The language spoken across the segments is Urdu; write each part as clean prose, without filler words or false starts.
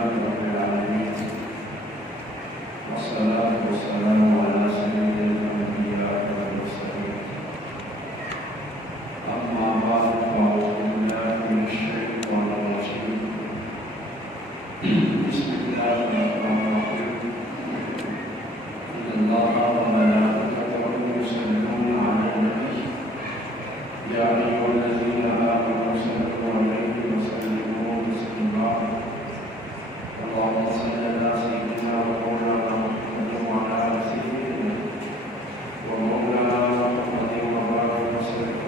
رب العالمين والصلاة والسلام على سيد الأنبياء والمرسلين أما بعد فأعوذ بالله من الشيطان الرجيم بسم الله الرحمن الرحيم إن الله وملائكته يصلون على النبي يا أيها الذين آمنوا صلوا عليه وسلموا تسليما اللهم صل على سيدنا ومولانا محمد وعلى آل سيدنا ومولانا محمد وبارك وسلم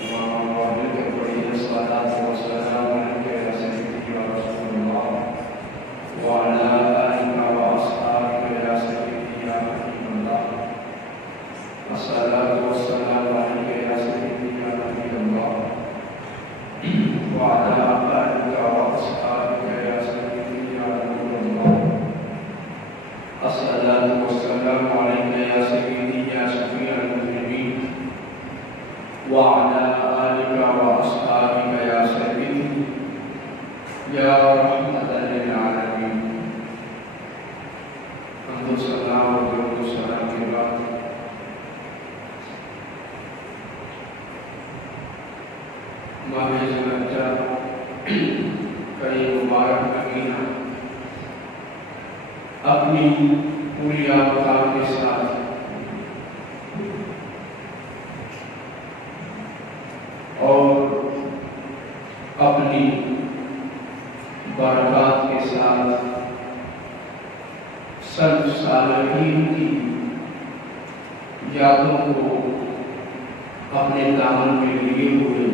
وبارك عليه الصلاة والسلام عليك يا سيدي يا رسول الله وعلى آلك وأصحابك يا سيدي يا حبيب الله الصلاة والسلام عليك يا سيدي يا نبي الله وعلى آلك وأصحابك يا سيدي يا نور الله الصلاة والسلام عليك يا سيدي يا شفيع المذنبين وعلى آلك وأصحابك يا سيدي يا رحمة للعالمين حمد السلام ودرود السلام لله ماہ ذوالحجہ کئی مبارک مہینہ اپنی پوری آباد کے ساتھ اور اپنی برکات کے ساتھ سلف صالحین کی یادوں کو اپنے دامن میں لیے ہوئے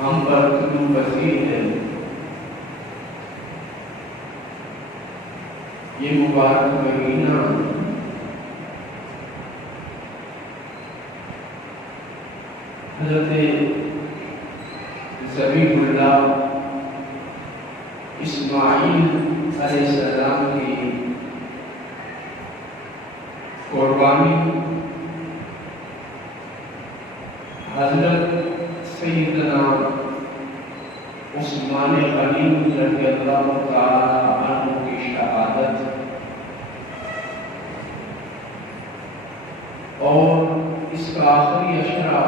ہم پر طلوع پذیر ہے۔ یہ مبارک مہینہ حضرت ذبیح اللہ اسماعیل علیہ السلام کی قربانی حضرت سیدنا عثمان غنی رضی اللہ تعالی عنہ کی شہادت اور اس کا آخری اشرا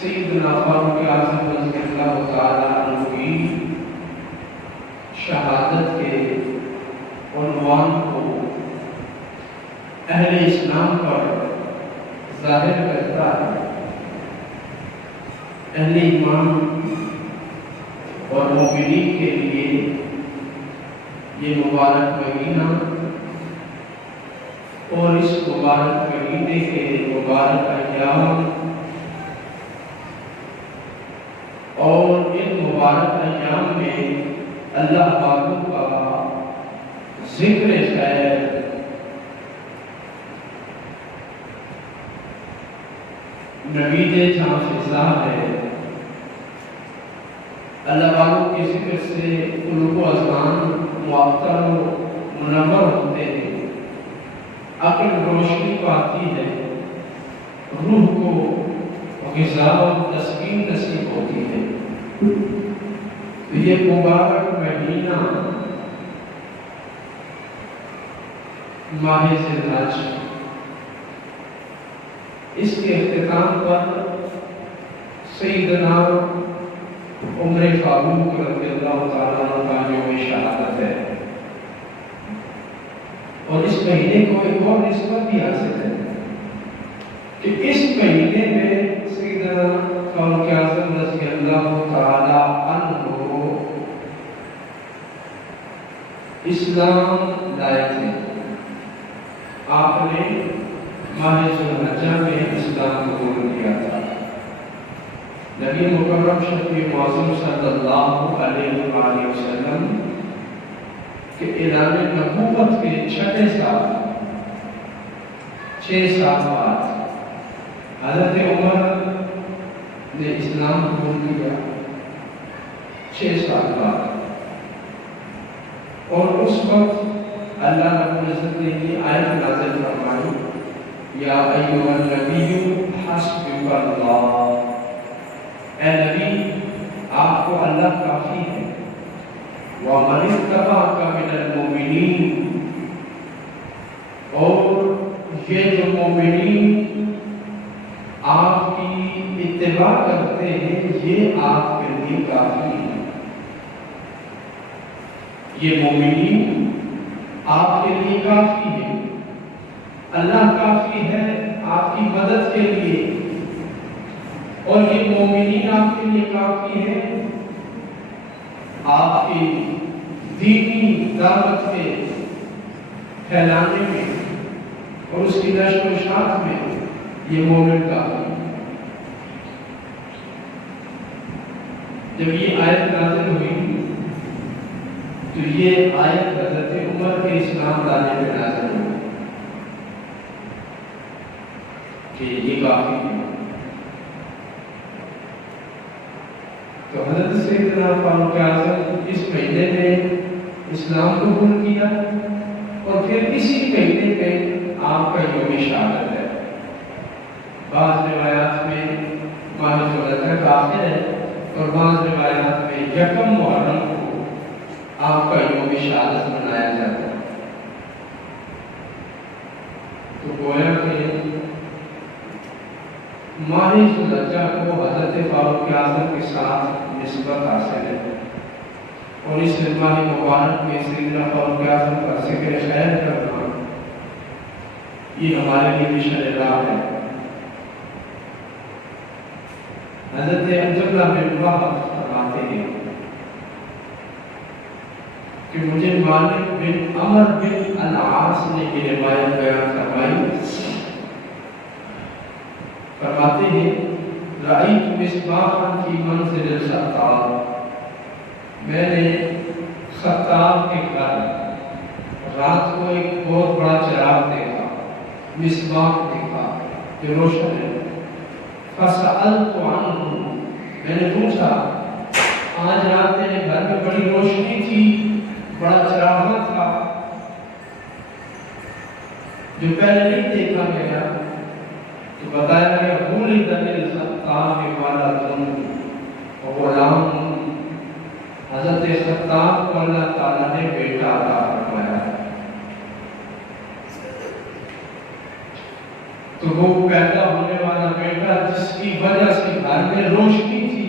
سیدنا فاروق اعظم رضی اللہ تعالی عنہ کی شہادت کے عنوان کو اہل اسلام پر ظاہر کرتا ہے۔ اہل ایمان اور مومنین کے لیے یہ مبارک مہینہ اور اس مبارک مہینے کے مبارک ایام اور ان مبارک ایام میں اللہ پاک کا ذکر خیر نوید جہاں فضا ہے۔ اللہ والوں کے ذکر سے قلوب و اذہان معطر و منور ہوتے ہیں، عقل روشنی پاتی ہے، روح کو غذا و تسکین نصیب ہوتی ہے۔ تو یہ مبارک مہینہ ماہ ذی الحج، اس کے اختتام پر سیدنا عمر فاروق رضی اللہ تعالیٰ عنہ کا یوم شہادت ہے، اور اس مہینے کو ایک اور نسبت بھی حاصل ہے کہ اس مہینے میں سیدنا فاروق اعظم رضی اللہ تعالیٰ عنہ اسلام لائے تھے۔ آپ نے ماہ ذوالحجہ میں اسلام قبول کیا تھا۔ نبی مکرم شفیع معظم صلی اللہ علیہ وآلہ وسلم کے اعلان نبوت کے 6 سال بعد حضرت عمر نے اسلام قبول کیا، 6 سال بعد، اور اس وقت اللہ رب العزت نے یہ آیت نازل فرمائی، یا ایھا النبی حسبک اللہ، اے نبی آپ کو اللہ وَمَنِ اتَّبَعَكَ مِنَ الْمُؤْمِنِينَ، اور یہ جو مومنین آپ کی اتباع کرتے ہیں یہ آپ کے لیے کافی ہے. یہ مومنین آپ کے لیے کافی ہے. اللہ کافی ہے آپ کی مدد کے لیے، اور یہ مومنین آپ کے لیے کافی ہے آپ کی دینی دعوت کے پھیلانے میں اور اس کی نشر و اشاعت میں. یہ مومن کافی ہے. جب یہ آیت نازل ہوئی تو یہ آیت حضرت عمر کے اسلام لانے میں نازل ہوئی کہ یہ کافی ہے. تو حضرت سیدنا فاروق اعظم اس مہینے میں اسلام قبول کیا، اور پھر اسی مہینے میں آپ کا یوم شہادت ہے. بعض روایات میں ماہ ذوالحجہ کا آخر ہے، اور بعض روایات میں یکم محرم کو آپ کا یوم شہادت منایا جاتا ہے. تو گویا کہ ماہ ذوالحجہ کو حضرت فاروق اعظم کے ساتھ نسبت حاصل ہے، اور اس ماہ مبارک میں سیدنا فاروق اعظم کا ذکر خیر کرنا یہ ہمارے لیے بھی شرع راہ ہے. حضرت عبداللہ بن وہب فرماتے ہیں کہ مجھے مالک بن عمر بن العاص نے یہ روایت بیان فرمائی. فرماتے ہیں رأیت مصباحا فی منزل الخطاب، میں نے خطاب کے گھر رات کو ایک بہت بڑا چراغ دیکھا، مصباح دیکھا جو روشن ہے. فسألت عنہ، میں نے پوچھا آج رات میرے گھر میں بڑی روشنی تھی، بڑا چراغ تھا جو پہلے نہیں دیکھا گیا. تو بتایا کہ ولد للخطاب ولد غلام، حضرت خطاب کو اللہ تعالیٰ نے بیٹا عطا فرمایا. تو وہ پیدا ہونے والا بیٹا جس کی وجہ سے گھر میں روشنی تھی،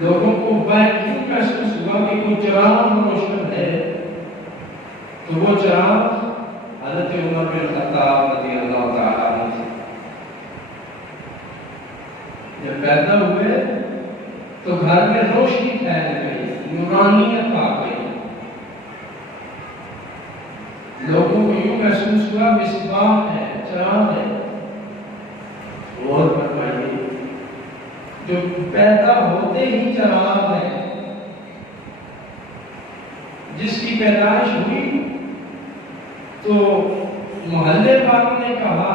لوگوں کو یوں محسوس ہوا کہ کوئی چراغ روشن ہے، تو وہ چراغ حضرت عمر بن خطاب رضی اللہ تعالیٰ عنہ تھے. جب پیدا ہوئے تو گھر میں روشنی پھیل گئی، نورانیت آ گئی. لوگوں کو یوں محسوس ہوا مصباح ہے، چراغ ہے. غور فرمائیے، جو پیدا ہوتے ہی چراغ ہے، جس کی پیدائش ہوئی تو محلے والوں نے کہا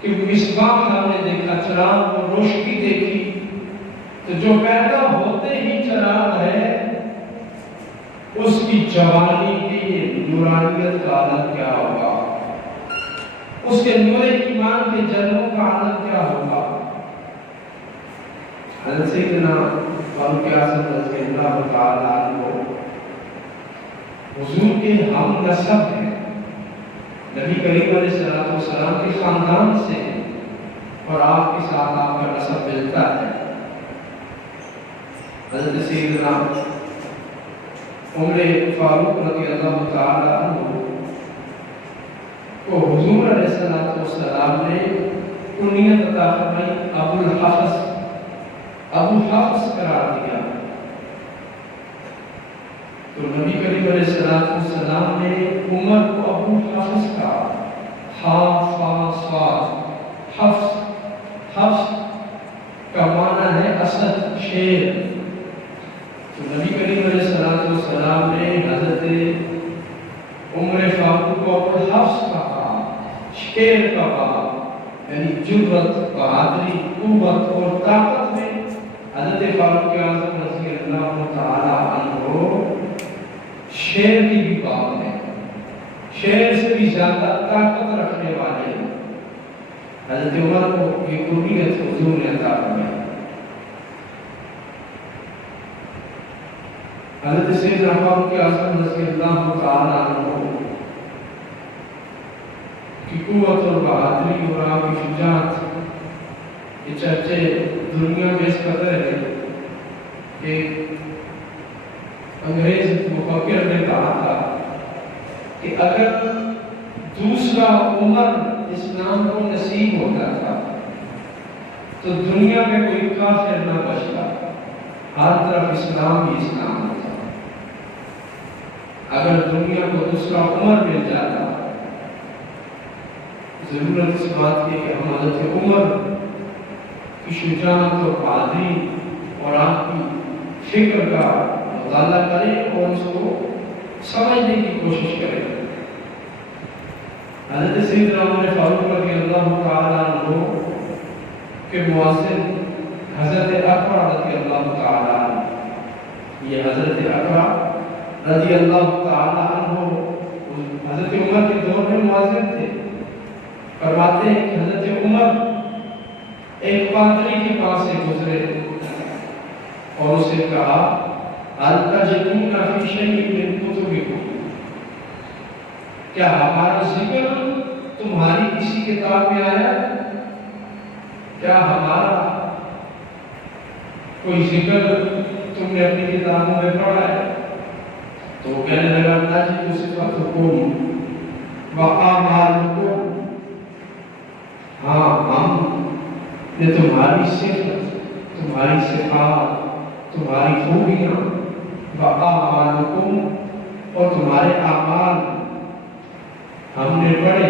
کہ مصباح ہم نے دیکھا، چراغ اور روشنی دیکھی. تو جو پیدا ہوتے ہی چراغ ہے اس کی جوانی کی نورانیت کا عالم کیا ہوگا، اس کے نور ایمان کے جلووں کا عالم کیا ہوگا. حضرت سیدنا فاروق اعظم رضی اللہ تعالیٰ عنہ حضور کے ہم نسب ہیں، نبی کریم علیہ السلام کے خاندان سے، اور آپ کے ساتھ آپ کا نسب ملتا ہے. حضرت سیدنا عمر فاروق رضی اللہ تعالیٰ عنہ کو حضور علیہ السلام نے کنیت عطا فرمائی، ابو الحفص قرار دیا. تو نبی کریم علیہ السلام نے عمر کو ابو الحفص کہا. حفص کا معنی ہے اسد، شیر. تو نبی کریم علیہ السلام نے حضرت عمر فاروق کو ابو الحفص کہا، شیر کا باپ، یعنی جرأت، بہادری، قوت اور طاقت میں حضرت فاروق اعظم رضی اللہ تعالی عنہ شیر کی بھی باپ ہے، شیر سے بھی زیادہ طاقت رکھنے والے ہیں. حضرت عمر کو یہ کنیت حضور نے عطا فرمائی. حضرت سیدنا فاروق اعظم رضی اللہ تعالیٰ عنہ کی قوت اور بہادری اور آپ کی شجاعت یہ چرچے دنیا میں اس قدر ہے کہ انگریز مفکر نے کہا تھا کہ اگر دوسرا عمر اسلام کو نصیب ہوتا تھا تو دنیا میں کوئی کافر نہ بچتا، ہر طرف اسلام ہی اسلام ہوتا۔ اگر دنیا کو دوسرا عمر مل جاتا، ضرورت اس بات کی کہ ہم حضرت عمر کی شجاعت اور بہادری اور آپ کی فکر کا مطالعہ کریں اور اس کو سمجھنے کی کوشش کریں۔ حضرت سیدنا عمر فاروق رضی اللہ تعالیٰ عنہ کے مؤثر حضرت اقرا رضی اللہ تعالیٰ عنہ، یہ حضرت اقرا رضی اللہ تعالیٰ عنہ حضرت عمر کے دور میں مؤثر تھے۔ فرماتے ہیں کہ حضرت عمر ایک پادری کے پاس سے گزرے اور اسے کہا هل تجدون فی شیء من کتبکم، کیا ہمارا ذکر تمہاری کسی کتاب میں آیا ہے؟ کیا ہمارا کوئی ذکر تم نے اپنی کتابوں میں پڑھا ہے؟ تو وہ کہنے لگا نجد صفتکم وآمالکم، ہاں ہم نے تمہاری صفت، تمہاری صفات، تمہاری خوبیاں، وآمالکم اور تمہارے اعمال ہم نے پڑھے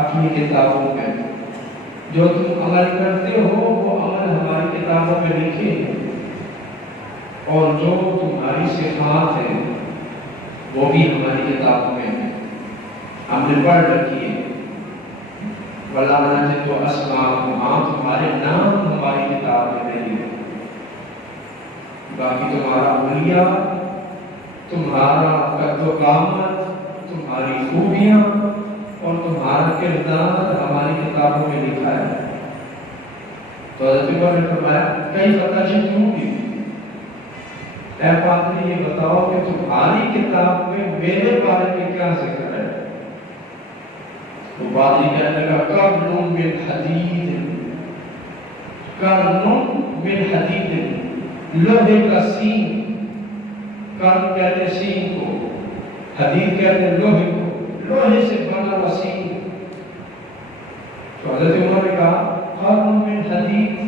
اپنی کتابوں میں، جو تم عمل کرتے ہو وہ عمل ہماری کتابوں میں لکھے ہیں، اور جو تمہاری صفات ہیں وہ بھی ہماری کتابوں میں ہیں، ہم نے پڑھ رکھی ہے۔ وَلَا نَجِدُ أَسْمَاءَكُمْ، ہاں تمہارے نام ہماری کتاب میں نہیں ہے، باقی تمہارا حلیہ، تمہارا قد و قامت، تمہاری خوبیاں اور تمہارا کردار ہماری کتابوں میں لکھا ہے۔ تو حضرت عمر نے فرمایا کئی فتح کیوں کی، اے پادری یہ بتاؤ کہ تمہاری کتاب میں میرے بارے میں کیا ذکر ہے؟ وہ پادری کہنے لگا قرن من حدید، قرن من حدید، لوہے کا سین، قرن کہتے سین کو، حدید کہتے لوہے کو، لوہے سے بنا ہوا سین۔ تو حضرت عمر نے کہا قرن من حدید،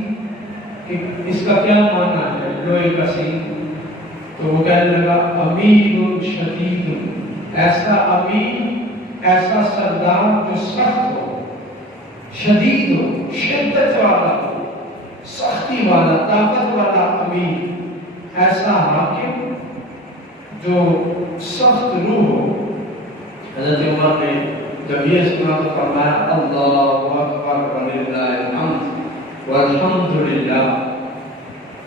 کہ اس کا کیا معنی ہے لوہے کا سین؟ تو وہ کہنے لگا امیر شدید، ایسا امیر، ایسا سردار جو سخت ہو، شدید ہو، شدت والا ہو، سختی والا، طاقت والا امیر، ایسا حاکم جو سخت روح ہو۔ حضرت عمر نے جب یہ سنا تو فرمایا اللہ اکبر وللہ الحمد والحمدللہ،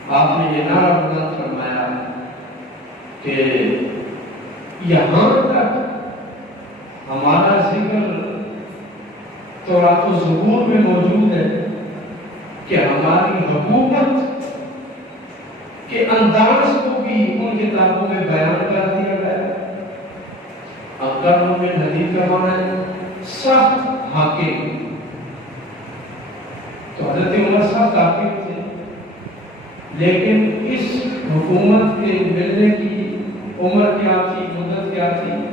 آپ نے یہ نعرہ بلند فرمایا کہ یہاں تک ہمارا ذکر تورات و زبور میں موجود ہے کہ ہماری حکومت کے انداز کو بھی ان کتابوں میں بیان کر دیا گیا ہے۔ قرن من حدید کا معنی ہے سخت حاکم۔ تو حضرت عمر سخت حاکم تھے، لیکن اس حکومت کے ملنے کی عمر کیا تھی، مدت کیا تھی؟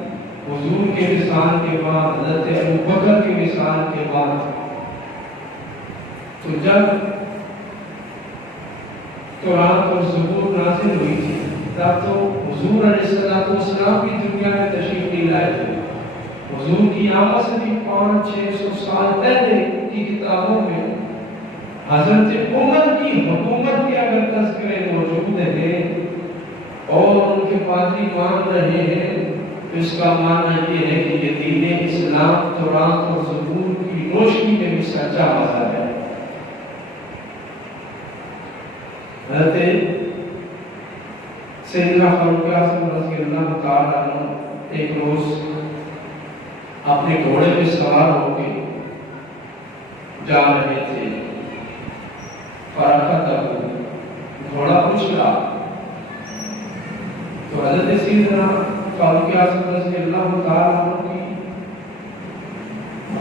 حضور کے وصال کے بعد، حضرت ابوبکر کے وصال کے بعد۔ تو جب تورات اور زبور نازل ہوئی تھی تب تو حضور علیہ السلام بھی دنیا میں تشریف نہیں لائے تھے۔ حضور کی آمد سے بھی 500-600 سال پہلے کی کتابوں میں حضرت عمر کی حکومت کے اگر تذکرے موجود ہیں اور ان کے پادری مان رہے ہیں، تو اس کا معنی یہ ہے کہ یہ دین اسلام تورات اور زبور کی روشنی میں بھی سچا مذہب ہے۔ حضرت سیدنا فاروق اعظم رضی اللہ تعالیٰ عنہ ایک روز اپنے گھوڑے پہ سوار ہو کے جا رہے تھے، فرقتہ گھوڑا اچھلا تو حضرت سیدنا فاروق اعظم رضی اللہ تعالیٰ عنہ کی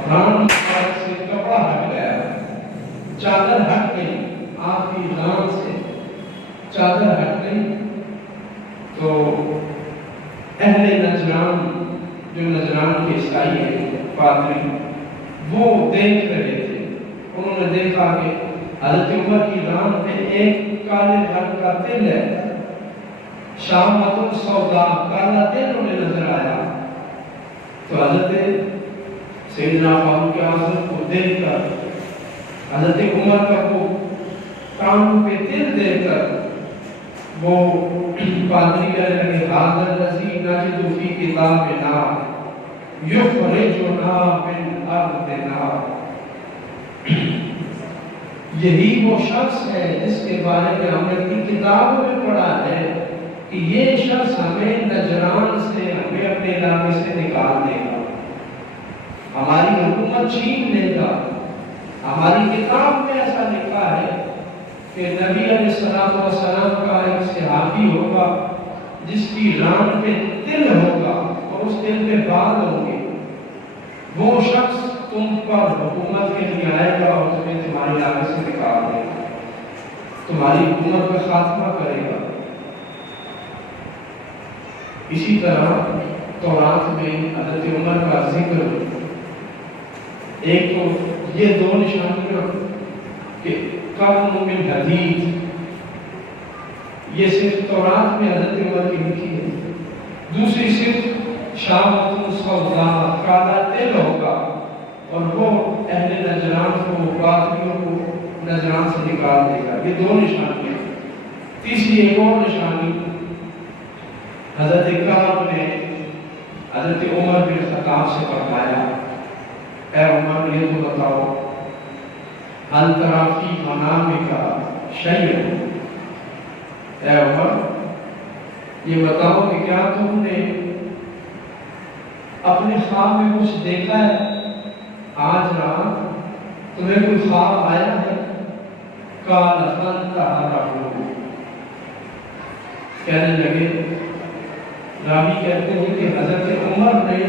ران سے کپڑا ہٹ گیا، چادر ہٹ گئی، آپ کی ران سے چادر ہٹ گئی، تو اہل نجران جو نجران کے عیسائی ہیں پادری، وہ دیکھ رہے تھے، انہوں نے دیکھا کہ حضرت عمر کی ران میں ایک کالے رنگ کا تل ہے، شامۃ السوداء، کالا تل انہیں نظر آیا۔ تو حضرت سیدنا فاروق اعظم کو دیکھ کر، حضرت عمر کا وہ کان پہ تل دیکھ کر وہ پادری کہنے لگے حاضر الذی نجد فی کتابنا یخرجنا من ارضنا، یہی وہ شخص ہے جس کے بارے میں ہم نے اپنی کتابوں میں پڑھا ہے کہ یہ شخص ہمیں نجران سے، ہمیں اپنے علاقے سے نکال دے گا، ہماری حکومت چھین لے گا۔ ہماری کتاب میں ایسا لکھا ہے کہ نبی علیہ السلام کا ایک صحابی ہوگا جس کی ران پہ تل ہوگا اور اس تل پہ بال ہوں گے، وہ شخص تم پر حکومت کے لیے آئے گا اور تمہیں تمہارے علاقے سے نکال دے گا، تمہاری حکومت کا خاتمہ کرے گا۔ اسی طرح تورات میں حضرت عمر کا ذکر، ایک تو یہ دو نشانیاں کہ قرن من حدید، یہ صرف تورات میں حضرت عمر کی لکھی ہے، دوسری صرف شامۃ السوداء، کالا تل ہوگا اور وہ اہل نجران کو، پادریوں کو نجران سے نکال دے گا، یہ دو نشانیاں۔ تیسری ایک اور نشانی، حضرت کعب نے حضرت عمر بن خطاب سے فرمایا، اے عمر یہ تو بتاؤ حل تری فی منامک شیء، اے عمر یہ بتاؤ کہ کیا تم نے اپنے خواب میں کچھ دیکھا ہے؟ آج رات تمہیں کوئی خواب آیا ہے؟ قال فانتظروا، کہنے لگے، راوی کہتے ہیں کہ حضرت عمر نے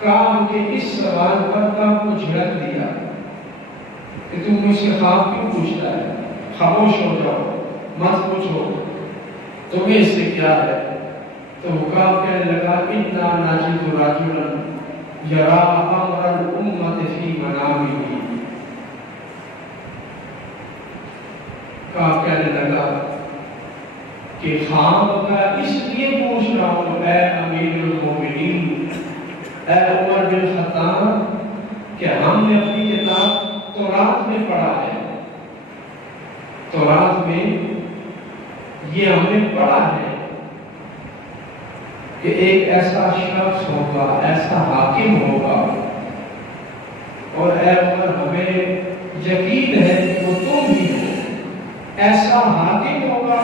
کعب کے اس سوال پر کعب کو جھڑک دیا کہ تم مجھ سے خواب کیوں پوچھتا ہے، خاموش ہو جاؤ، مت پوچھو، تمہیں اس سے کیا ہے؟ تو کعب کہنے لگا انا نجد رجلا یرا امر الامت فی منامہ، کعب کہنے لگا کہ خواب کا اس لیے پوچھ رہا ہوں اے امیر المومنین، اے عمر بن خطاب، کہ ہم نے اپنی کتاب تورات میں پڑھا ہے، تورات میں یہ ہم نے پڑھا ہے کہ ایک ایسا شخص ہوگا، ایسا حاکم ہوگا، اور اے عمر ہمیں یقین ہے کہ وہ تم ہی ہو، ایسا حاکم ہوگا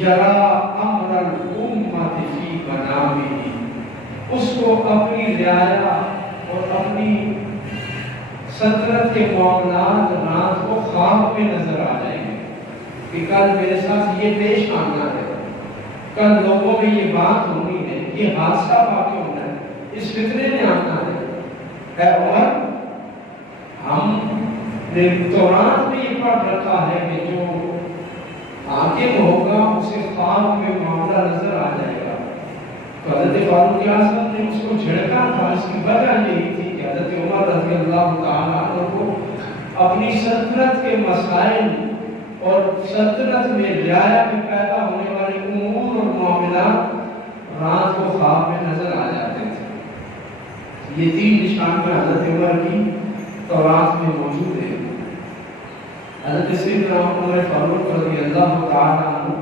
یرا امر الامت فی منامہ، اس کو اپنی رعایا اور اپنی سلطنت کے معاملات رات کو خواب میں نظر آ جائیں گے کہ کل میرے ساتھ یہ پیش آنا ہے، کل لوگوں میں یہ بات ہونی ہے، یہ حادثہ واقع ہونا ہے، اس فتنے میں آنا ہے۔ اے عمر، ہم نے تورات میں یہ پڑھ رکھا ہے کہ جو حاکم ہوگا اسے خواب میں معاملہ نظر آ جائے گا۔ تو حضرت فاروق اعظم نے اس کو جھڑکا تھا، اس کی وجہ یہی تھی کہ حضرت عمر رضی اللہ تعالیٰ عنہ کو اپنی سلطنت کے مسائل اور سلطنت میں رعایا میں پیدا ہونے والے امور اور معاملات رات کو خواب میں نظر آ جاتے تھے۔ یہ تین نشانیاں حضرت عمر کی تورات میں موجود ہیں۔ حضرت سیدنا عمر فاروق رضی اللہ تعالیٰ عنہ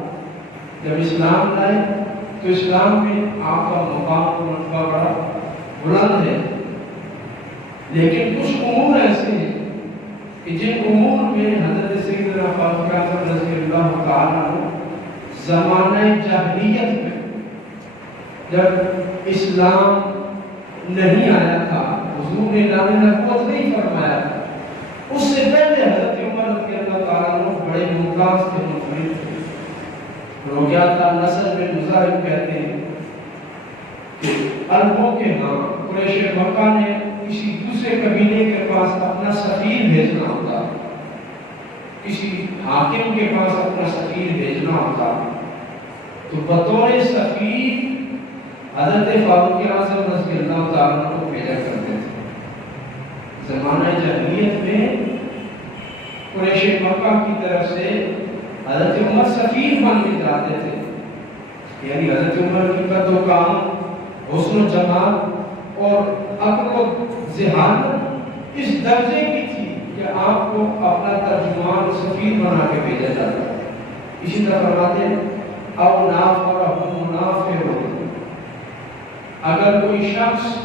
جب اسلام لائے تو اسلام میں آپ کا مقام اور رتبہ بڑا بلند ہے، لیکن کچھ امور ایسے ہیں کہ جن امور میں حضرت سیدنا فاروق اعظم رضی اللہ تعالیٰ عنہ زمانہ جاہلیت میں جب اسلام نہیں آیا تھا، حضور نے نام نبوت نہیں فرمایا تھا، اس سے پہلے حضرت عمر رضی اللہ تعالیٰ عنہ بڑے ممتاز تھے، منفرد تھے، ہو گیا تھا نسل میں مظاہر کہتے ہیں کہ عربوں کے ہاں قریش مکہ نے کسی دوسرے قبیلے کے پاس اپنا سفیر بھیجنا ہوتا، کسی حاکم کے پاس اپنا سفیر بھیجنا ہوتا تو بطور سفیر حضرت فاروق اعظم رضی اللہ تعالیٰ کو بھیجا کرتے تھے۔ زمانہ جاہلیت میں قریش مکہ کی طرف سے حضرت عمر سفیر بن کے جاتے تھے، یعنی حضرت عمر کی قد و کام، حسن و جمال اور عقل و ذہانت اس درجے کی تھی کہ آپ کو اپنا ترجمان سفیر بنا کے بھیجا جاتا ہے۔ اسی طرح فرماتے ہیں او نافرہم منافر، اگر کوئی شخص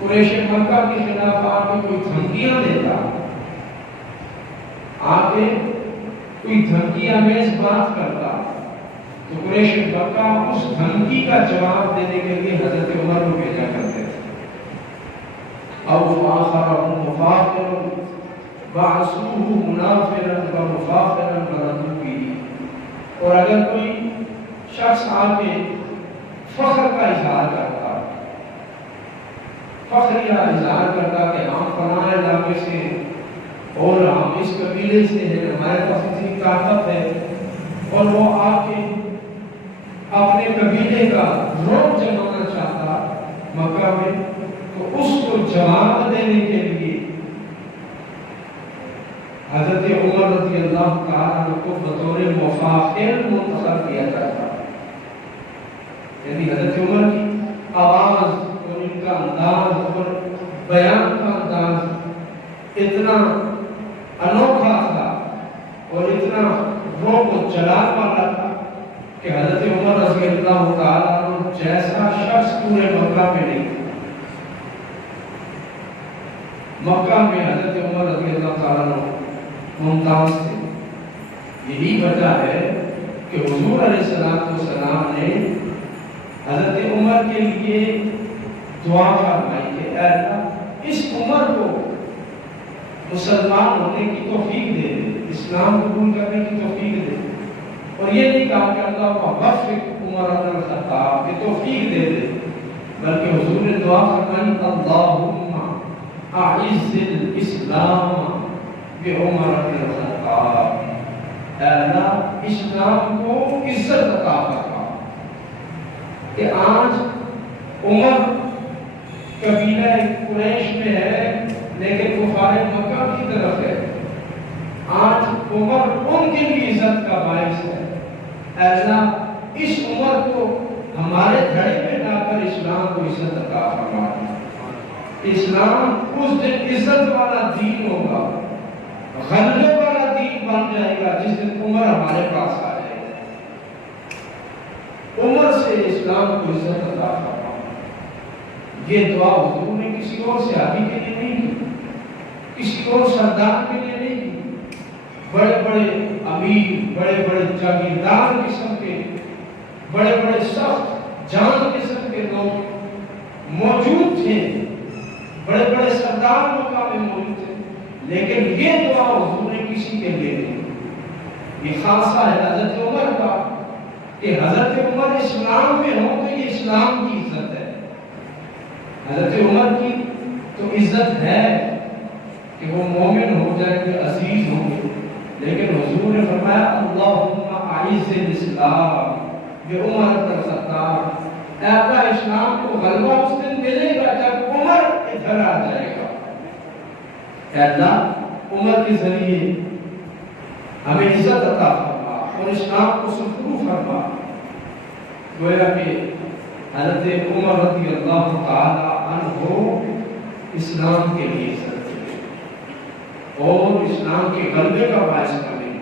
قریش مکہ کے خلاف آ کے کوئی دھمکیاں دیتا، آ کے کوئی دھمکیاں میز بات کرتا تو قریش مکہ اس دھمکی کا جواب دینے کے لیے حضرت عمر کو بھیجا کرتے تھے۔ او آخرہم مفاخر بعثوہ منافرا ومفاخرا بردوا به، اور اگر کوئی شخص آ کے فخر کا اظہار کرتا، فخریہ اظہار کرتا کہ ہم فلاں علاقے سے اور ہم اس قبیلے سے ہیں، ہمارے پاس اتنی طاقت ہے، اور وہ آ کے اپنے قبیلے کا رعب جمانا چاہتا مکہ میں، تو اس کو جواب دینے کے لیے حضرت عمر رضی اللہ تعالیٰ کو بطور مفاخر منتخب کیا جاتا، یعنی حضرت عمر کی آواز اور ان کا انداز اور بیان کا انداز اتنا انوکھا تھا اور اتنا روح و جلال والا تھا کہ حضرت عمر رضی اللہ تعالیٰ عنہ جیسا شخص پورے مکہ میں نہیں تھا۔ مکہ میں حضرت عمر رضی اللہ تعالیٰ عنہ ممتاز تھے۔ یہی وجہ ہے کہ حضور علیہ السلام نے حضرت عمر کے لیے دعا فرمائی کہ اے اللہ اس عمر کو مسلمان ہونے کی توفیق دے دے، اسلام قبول کرنے کی توفیق دے، اور یہ نہیں کہا کہ اللہ وفق عمر بن الخطاب کی توفیق دے دے، بلکہ حضور نے دعا فرمائی اللہم اعز الاسلام بعمر بن الخطاب، اے اللہ اسلام کو عزت عطا فرما۔ کہ آج عمر قبیلہ قریش میں ہے لیکن کفار مکہ کی طرف ہے، آج عمر ان کے لیے عزت کا باعث ہے۔ اے اللہ اس عمر کو ہمارے دھڑے میں لا کر اسلام کو عزت عطا فرما۔ اسلام اس دن عزت والا دین ہوگا، غلبے والا دین بن جائے گا جس دن عمر ہمارے پاس آ جائے گا۔ عمر سے اسلام کو عزت عطا فرما۔ یہ دعا حضور نے کسی اور صحابی کے لیے نہیں کی، کسی اور سردار کے لیے نہیں کی، بڑے بڑے امیر، بڑے بڑے جاگیردار قسم کے، بڑے بڑے سخت جان قسم کے لوگ موجود تھے، بڑے بڑے سردار مکہ میں موجود تھے، لیکن یہ دعا حضور نے کسی کے لیے نہیں کی۔ یہ خاصہ ہے حضرت عمر کا کہ حضرت عمر اسلام میں ہو تو یہ اسلام کی عزت ہے۔ حضرت عمر کی تو عزت ہے کہ وہ مومن ہو جائیں گے، عزیز ہوں گے، لیکن حضور نے فرمایا اللہم اعز الاسلام بعمر بن الخطاب، اے اللہ اسلام کو غلبہ اس دن ملے گا جب عمر ادھر آ جائے گا۔ اے اللہ عمر کے ذریعے ہمیں عزت عطا فرما اور اسلام کو سرخرو فرما۔ گویا کہ حضرت عمر رضی اللہ تعالی عنہ اسلام کے لیے عزت تھے اور اسلام کے غلبے کا باعث بنے،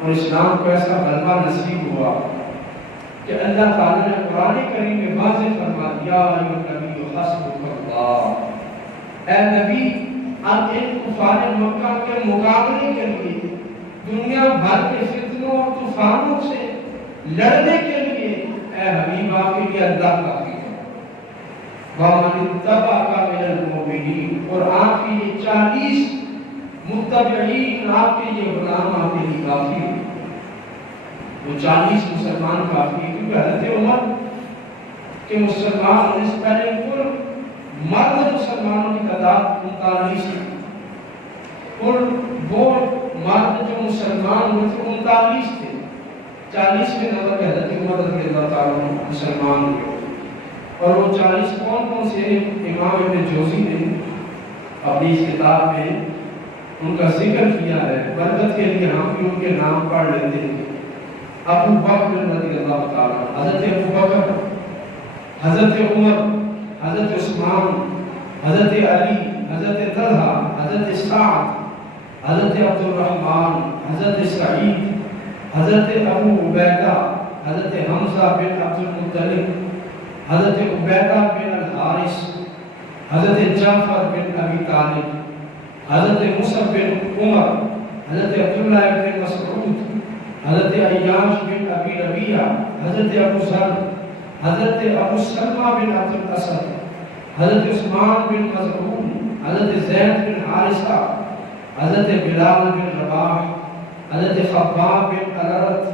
اور اسلام کو ایسا غلبہ نصیب ہوا کہ اللہ تعالی نے قرآن کریم میں واضح فرما دیا یا نبی حسبک اللہ، اے نبی اب ان کفار مکہ کے مقابلے کے لیے دنیا بھر کے فتنوں اور طوفانوں سے لڑنے کے لیے اے حبیب آپ کے لیے اللہ کافی ہے۔ وَمَنِ اتَّبَعَكَ مِنَ الْمُؤْمِنِينَ، اور آپ کے یہ 40 متبعین، آپ کے یہ غلام آپ کے لیے کافی ہے۔ وہ 40 مسلمان کافی ہے، کیونکہ حضرت عمر کے مسلمان ہونے سے پہلے کل مرد مسلمانوں کی تعداد 39 تھی، کل وہ مرد جو مسلمان ہوئے تھے 39 تھے، 40 کے نمبر پہ حضرت عمر رضی اللہ تعالیٰ عنہ مسلمان ہوئے، اور وہ 40 کون سے؟ امام ابن جوزی نے اپنی اس کتاب میں ان کا ذکر کیا ہے، برکت کے لیے ہم بھی ان کے نام پڑھ لیتے ہیں۔ ابو بکر رضی اللہ تعالیٰ، حضرت ابو بکر، حضرت عمر، حضرت عثمان، حضرت علی، حضرت طلحہ، حضرت سعد، حضرت عبد الرحمن، حضرت سعید، حضرت ابو عبیدہ، حضرت حمزہ بن عبد المطلب، حضرت عبیدہ بن الحارث، حضرت جعفر بن ابی طالب، حضرت مصعب بن عمر، حضرت عبداللہ بن مسعود، حضرت عیاش بن ابی ربیعہ، حضرت ابو ذر، حضرت ابو سلمہ بن عبد الاسد، حضرت عثمان بن مظعون، حضرت زید بن حارثہ، حضرت بلال بن رباح، حضرت خباب بن الارت،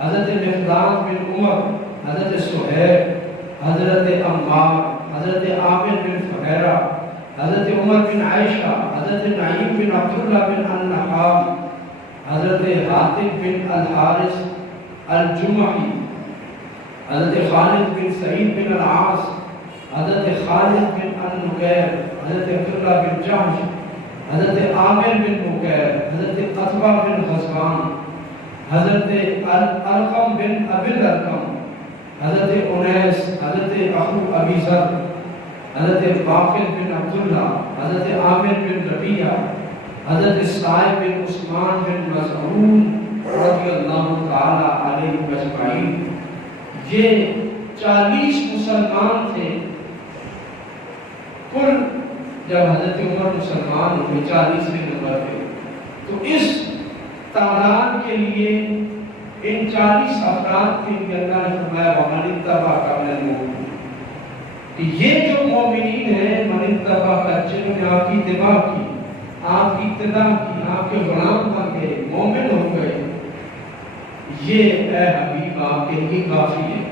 حضرت مقدام بن عمر، حضرت سہیب، حضرت عمار، حضرت عامر بن فہیرہ، حضرت عمر بن عائشہ، حضرت نعیم بن عبداللہ بن النحاب، حضرت حاتب بن الحارث الجمحی، حضرت خالد بن سعید بن العاص، حضرت خالد بن النقیر، حضرت عبداللہ بن جحش، حضرت عامر بن مقیر، حضرت قطبہ بن غزوان، حضرت القم بن ابی الارقم، حضرت انیس، حضرت اخو ابی ذر، حضرت باقر بن عبداللہ، حضرت عامر بن ربیعہ، حضرت سعید بن عثمان بن مظعون رضی اللہ تعالی علیہ اجمعین۔ یہ 40 مسلمان تھے کل جب حضرت عمر مسلمان ہوئے 40 کے نمبر پہ، تو اس تعداد کے لیے ان 40 افراد کے لیے اللہ نے فرمایا وَمَنِ اتَّبَعَكَ مِنَ الْمُؤْمِنِينَ، کہ یہ جو مومنین ہیں مَنِ اتَّبَعَكَ، جنہوں نے آپ کی اتباع کی، آپ کی اقتداء کی، آپ کے غلام بن گئے، مومن ہو گئے، یہ اے حبیب آپ کے لیے کافی ہے۔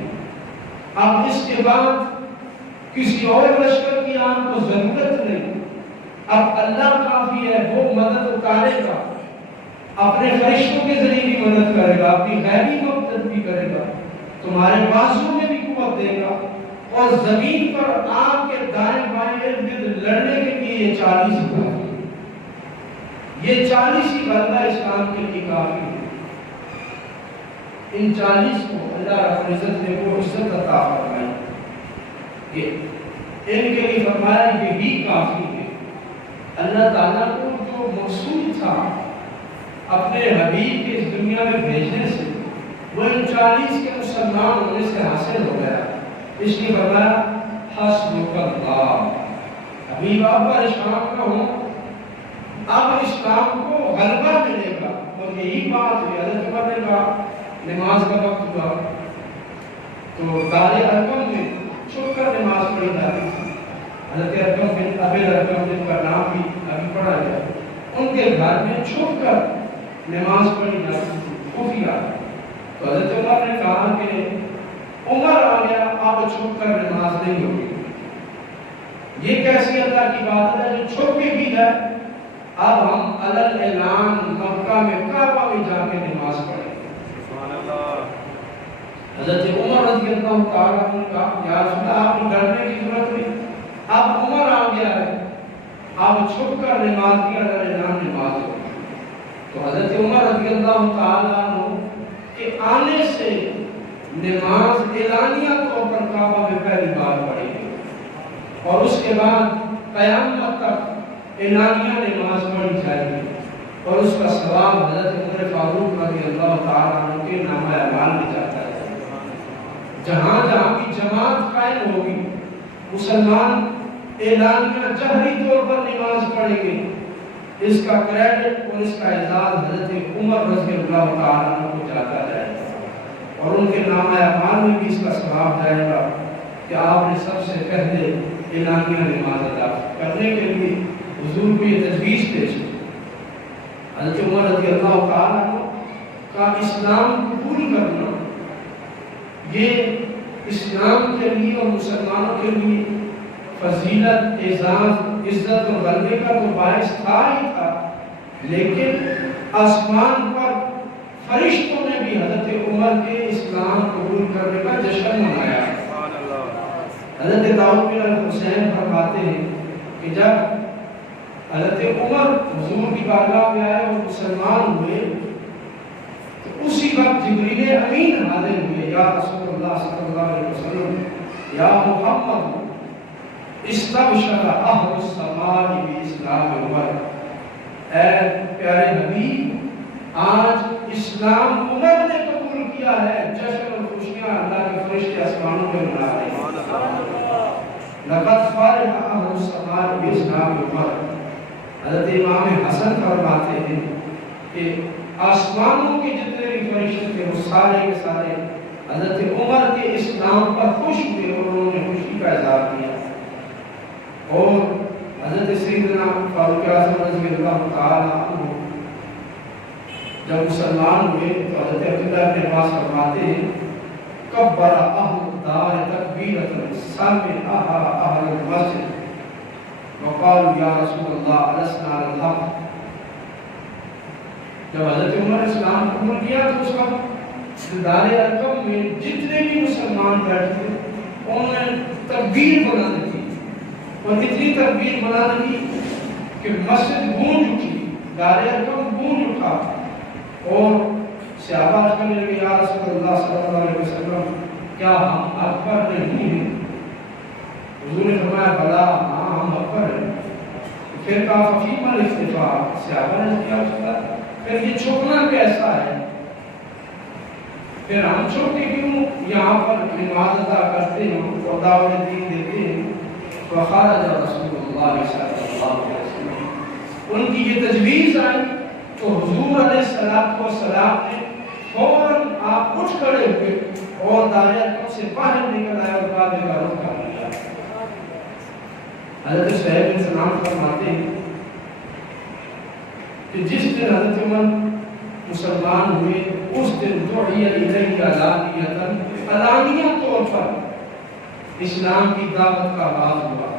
اب اس کے بعد کسی اور لشکر کی آپ کو ضرورت نہیں، اب اللہ کافی ہے، وہ مدد اتارے گا، اپنے فرشتوں کے ذریعے بھی مدد کرے گا، اپنی غیبی مدد بھی کرے گا، تمہارے بازو میں بھی قوت دے گا، اور زمین پر آپ کے دائیں بائیں ارد گرد لڑنے کے لیے یہ 40 کافی ہے، یہ 40 ہی غلبہ اسلام کے لیے کافی ہے۔ ان 40 کو اللہ رب العزت نے وہ عزت عطا فرمائی کہ ان کے لیے فرمایا یہی کافی ہے۔ اللہ تعالیٰ کو جو مقصود تھا اپنے حبیب کے اس دنیا میں بھیجنے سے، وہ ان 40 کے مسلمان ہونے سے حاصل ہو گیا، اس لیے فرمایا حسبک اللہ، حبیب آپ پر اسلام کا ہو، اب اسلام کو غلبہ ملے گا۔ اور یہی بات ہے، حضرت عمر نے کہا نماز کا وقت ہوا تو دار ارقم میں چھپ کر نماز پڑھی جاتی تھی، حضرت ارقم بن ابی الارقم جن کا نام بھی ابھی پڑھا گیا، ان کے گھر میں چھپ کر نماز پڑھی جاتی تھی خفیہ۔ تو حضرت عمر نے کہا کہ عمر آ گیا، اب چھپ کر نماز نہیں ہوگی، یہ کیسی اللہ کی بات ہے جو چھپ کے بھی ہے، اب ہم علل اعلان مکہ میں کعبہ میں جا کے نماز پڑھیں۔ حضرت عمر رضی اللہ تعالیٰ عنہ کا یا رسول اللہ آپ کو ڈرنے کی ضرورت نہیں، اب عمر آ گیا ہے، اب چھپ کر نماز کی علل اعلان نماز ہو۔ تو حضرت عمر رضی اللہ تعالیٰ عنہ کے آنے سے نماز اعلانیہ طور پر کعبہ میں پہلی بار پڑھی گئی، اور اس کے بعد قیامت تک اعلانیہ نماز پڑھی جائے گی، اور اس کا ثواب حضرت عمر فاروق رضی اللہ تعالیٰ عنہ کے نامہ اعمال میں جاتا ہے۔ جہاں جہاں بھی جماعت قائم ہوگی، مسلمان اعلانیہ جہری طور پر نماز پڑھیں گے، اس کا کریڈٹ اور اس کا اعزاز حضرت عمر رضی اللہ تعالیٰ عنہ کو جاتا جائے گا، اور ان کے نامہ اعمال میں بھی اس کا ثواب جائے گا کہ آپ نے سب سے پہلے اعلانیہ نماز ادا کرنے کے لیے حضور کو یہ تجویز پیش کی۔ حضرت عمر رضی اللہ تعالیٰ عنہ کا اسلام قبول کرنا یہ اسلام کے لیے اور مسلمانوں کے لیے فضیلت، اعزاز، عزت اور غلبے کا تو باعث تھا ہی تھا، لیکن آسمان پر فرشتوں نے بھی حضرت عمر کے اسلام قبول کرنے کا جشن منایا۔ حضرت داؤد بن الحسین فرماتے ہیں کہ جب حضرت عمر حضور کی بارگاہ میں آئے اور مسلمان ہوئے تو اسی وقت جبریل امین حاضر ہوئے، یا رسول اللہ صلی اللہ علیہ وسلم، یا محمد استبشر اہل السماء باسلام عمر، اے پیارے نبی آج اسلام عمر نے قبول کیا ہے، جشن اور خوشیاں اللہ کے فرشتے آسمانوں میں منا رہے ہیں۔ لقد فرح اہل السماء باسلام عمر، حضرت امام حسن فرماتے ہیں کہ آسمانوں کے جتنے بھی فرشتے تھے وہ سارے کے سارے حضرت عمر کے اسلام پر خوش ہوئے اور انہوں نے خوشی کا اظہار کیا۔ اور حضرت سیدنا فاروق اعظم رضی اللہ تعالی عنہ جب مسلمان ہوئے تو حضرت عبداللہ بن عباس فرماتے ہیں کبر اہل الدار تکبیرۃ سمعھا اہل المسجد وقالوا یا رسول اللہ لسنا علی الحق۔ جب حضرت عمر اسلام قبول کیا تو اس وقت دار ارقم میں جتنے بھی مسلمان بیٹھے تھے انہوں نے تکبیر بنا دی اور اتنی تکبیر بنا دی کہ مسجد گونج اٹھی، دار ارقم گونج اٹھا اور صحابہ کہنے لگے یا رسول اللہ صلی اللہ علیہ وسلم کیا ہم اکبر نہیں ہیں؟ حضور نے فرمایا بلا ہاں ہم اکبر ہیں۔ پھر کہا ففیما الاختفاء، صحابہ نے کیا اس کا پھر یہ چھپنا کیسا ہے، پھر ہم چھپے کیوں یہاں پر نماز ادا کرتے ہیں اور دعوت دین دیتے ہیں؟ فخرج رسول اللہ صلی اللہ علیہ وسلم، ان کی یہ تجویز آئی تو حضور علیہ السلام نے فوراً آپ اٹھ کھڑے ہوئے اور دار ارقم سے باہر نکل آئے اور کعبے کا رخ کر لیا۔ حضرت صہیب بن سنان فرماتے ہیں کہ جس دن حضرت عمر مسلمان ہوئے اس دن دعی الیہ علانیہ طور پر اسلام کی دعوت کا آغاز ہوا۔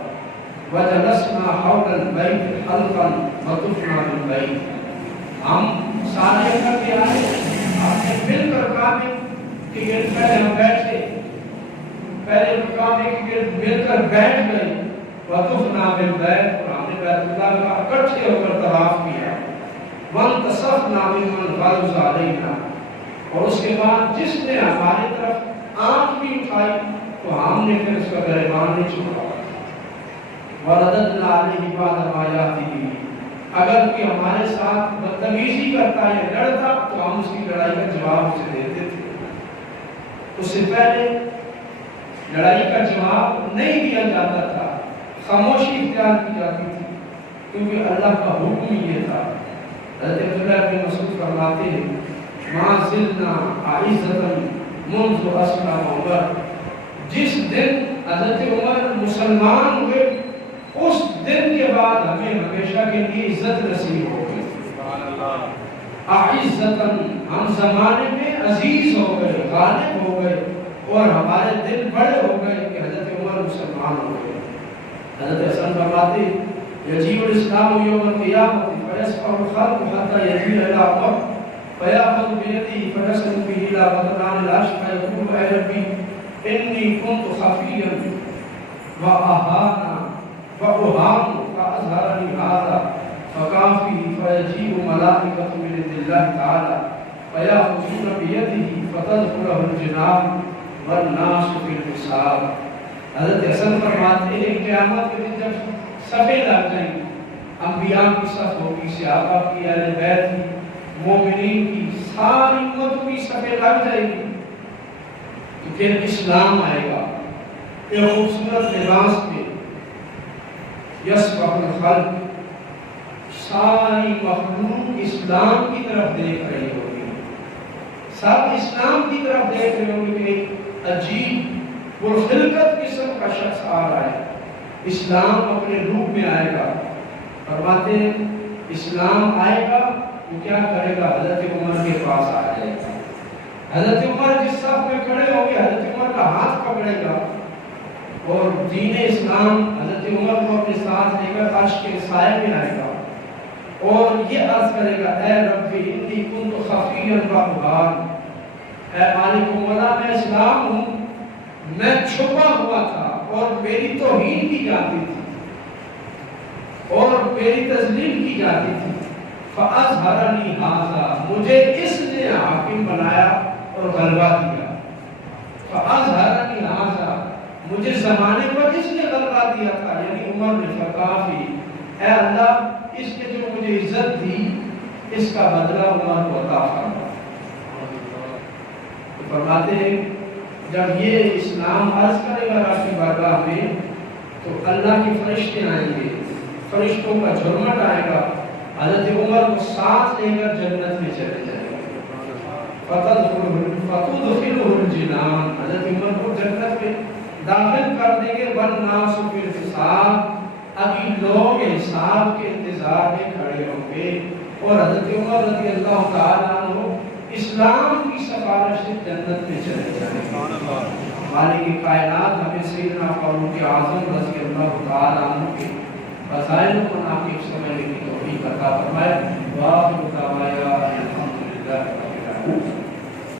وجلسنا حول البیت حلقا وطفنا بالبیت، ہم سارے اکٹھے آئے، آپ نے مل کر کعبے کے گرد پہلے ہم بیٹھے، پہلے کعبے کے گرد مل کر بیٹھ گئے، وطفنا بالبیت، اور ہم نے بیت اللہ کا اکٹھے ہو کر طواف کیا، وانتصفنا ممن غلظ علینا، اور اس کے بعد جس نے ہماری طرف آنکھ بھی اٹھائی تو ہم نے پھر اس کا گریبان نہیں چھوڑا۔ ورددنا علیہ بعد ما یاتیہ، اگر کوئی ہمارے ساتھ بدتمیزی کرتا یا لڑتا تو ہم اس کی لڑائی کا جواب اسے دیتے تھے۔ اس سے پہلے لڑائی کا جواب نہیں دیا جاتا تھا، خاموشی اختیار کی جاتی تھی، کیونکہ اللہ کا حکم یہ تھا۔ حضرت عبداللہ بن مسعود فرماتے ہیں ما زلنا اعزۃ منذ اسلم عمر، جس دن حضرت عمر مسلمان ہوئے اس دن کے بعد ہمیں ہمیشہ کے لیے عزت نصیب ہو گئی۔ اعزتاً، ہم زمانے میں عزیز ہو گئے، غالب ہو گئے، اور ہمارے دل بڑے ہو گئے کہ حضرت عمر مسلمان ہو گئے۔ حضرت حسن فرماتے یجیء الاسلام یوم القیامۃ فیسفع الخلق حتی یجیء الی عمر فیأخذ بیدہ فیصل بہ الی وطنان العرش فیقول اے ربی انی کنت خفیا واہانا فأهان فأظهرني هذا فقام فيه فيجيء ملائكة من عند الله تعالى فيأخذون بيده فتدخله الجنان والناس في الحساب۔ حضرت حسن فرماتے ہیں قیامت کے دن جب صفیں لگ جائیں گی، انبیاء کی صف ہوگی، صحابہ کی، اہل بیت کی، مومنین کی، ساری امتوں کی صفیں لگ جائیں گی، تو پھر اسلام آئے گا ایک خوبصورت لباس میں، یسبح الخلق، ساری مخلوق اسلام کی طرف دیکھ رہی ہوگی، سب اسلام کی طرف دیکھ رہی ہوگی کہ ایک عجیب پرخلقت قسم کا شخص آ رہا ہے، اسلام اپنے روپ میں آئے گا۔ فرماتے ہیں اسلام آئے گا وہ کیا کرے گا؟ حضرت عمر کے پاس آ جائے گا، حضرت عمر جس صف میں کھڑے ہوں گے حضرت عمر کا ہاتھ پکڑے گا اور دین اسلام حضرت عمر کو اپنے ساتھ لے کر عرش کے سائے میں آئے گا اور یہ عرض کرے گا اے رب انی کنت خفیا غفار، اے مالک مولا میں اسلام ہوں، میں چھپا ہوا تھا اور میری توہین کی جاتی تھی اور میری تذلیل کی جاتی تھی، فَأَظْهَرَنِي هَذَا، مجھے اس نے حاکم بنایا اور غلبہ دیا، فَأَظْهَرَنِي هَذَا، مجھے زمانے پر اس نے غلبہ دیا تھا، یعنی عمر نے فقافی، اے اللہ اس نے جو مجھے عزت دی اس کا بدلہ عمر کو عطا فرما۔ فرماتے ہیں جب یہ اسلام عرض کرے گا رب کی بارگاہ میں تو اللہ کے فرشتے آئیں گے، فرشتوں کا جھرمٹ آئے گا، حضرت عمر کو ساتھ لے کر جنت میں چلے جائیں گے، فَتُدْخِلُهُ الْجِنَانَ، حضرت عمر کو جنت میں داخل کر دیں گے، وَالنَّاسُ فِي الْحِسَابِ، ابھی لوگ حساب کے انتظار میں کھڑے ہوں گے، اور حضرت عمر رضی اللہ تعالیٰ عنہ اسلام کی سفارش سے جنت میں چلے جائیں گے۔ مالک کائنات ہمیں سیدنا فاروق اعظم رضی اللہ تعالیٰ عنہ کے فضائل کو منافق سمجھنے کی توفیق عطا فرمائے۔